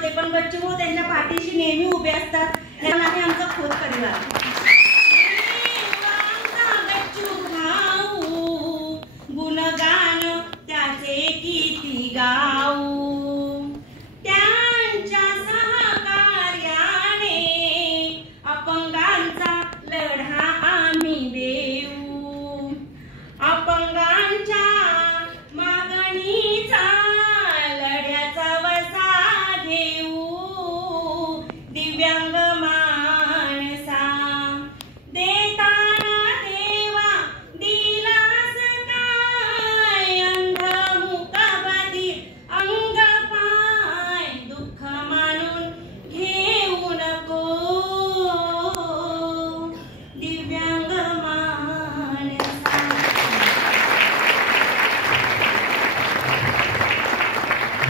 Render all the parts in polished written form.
नव्हते, पण बच्चू त्यांच्या पाठीशी नेहमी उभे असतात. त्यांना आम्ही आमचा खोत परिवार. गुणगान त्याचे किती गाऊ, त्यांच्या सहकार्याने अपंगांचा लढा आम्ही देऊ. अपंगांच्या मागणीचा लढ्याचा वसा घेऊ. दिव्यांग माणसा देताना देवा दिलास काय, अंध मुकाबधी अंग पाय दुःख मानून घेऊ नको. दिव्यांग माणसा.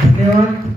धन्यवाद.